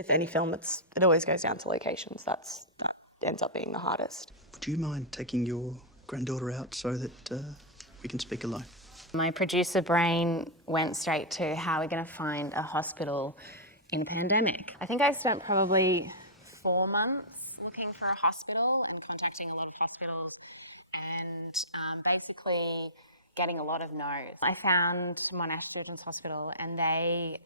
With any film, it always goes down to locations. That ends up being the hardest. Would you mind taking your granddaughter out so that we can speak alone? My producer brain went straight to how are we going to find a hospital in a pandemic. I think I spent probably 4 months looking for a hospital and contacting a lot of hospitals and basically getting a lot of no's. I found Monash Children's Hospital, and they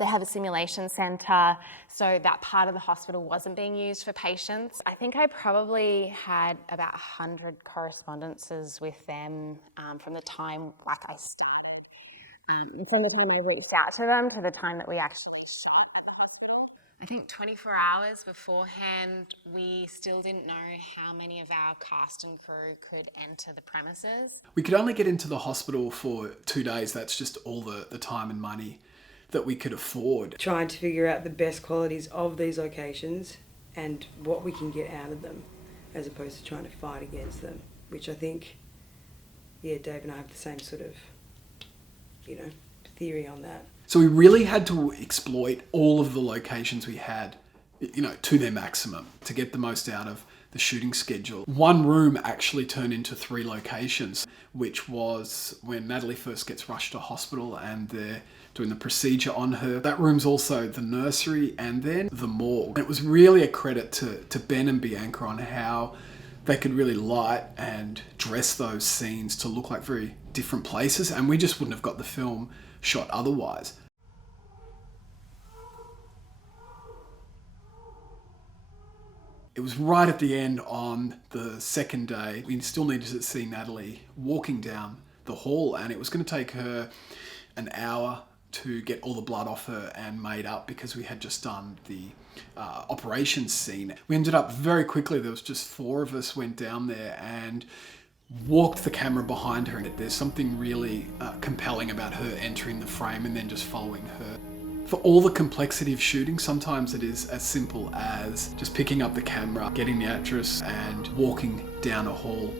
have a simulation centre, so that part of the hospital wasn't being used for patients. I think I probably had about 100 correspondences with them from the time I started. From the time I reached out to them to the time that we actually shot at the hospital. I think 24 hours beforehand, we still didn't know how many of our cast and crew could enter the premises. We could only get into the hospital for 2 days. That's just all the time and money that we could afford. Trying to figure out the best qualities of these locations and what we can get out of them, as opposed to trying to fight against them, which I think, Dave and I have the same sort of, theory on that. So we really had to exploit all of the locations we had, to their maximum to get the most out of the shooting schedule. One room actually turned into 3 locations, which was when Natalie first gets rushed to hospital and they're doing the procedure on her. That room's also the nursery and then the morgue. It was really a credit to Ben and Bianca on how they could really light and dress those scenes to look like very different places, and we just wouldn't have got the film shot otherwise. It was right at the end on the second day. We still needed to see Natalie walking down the hall, and it was going to take her an hour to get all the blood off her and made up because we had just done the operations scene. We ended up very quickly, there was just 4 of us went down there and walked the camera behind her. And there's something really compelling about her entering the frame and then just following her. For all the complexity of shooting, sometimes it is as simple as just picking up the camera, getting the actress and walking down a hall.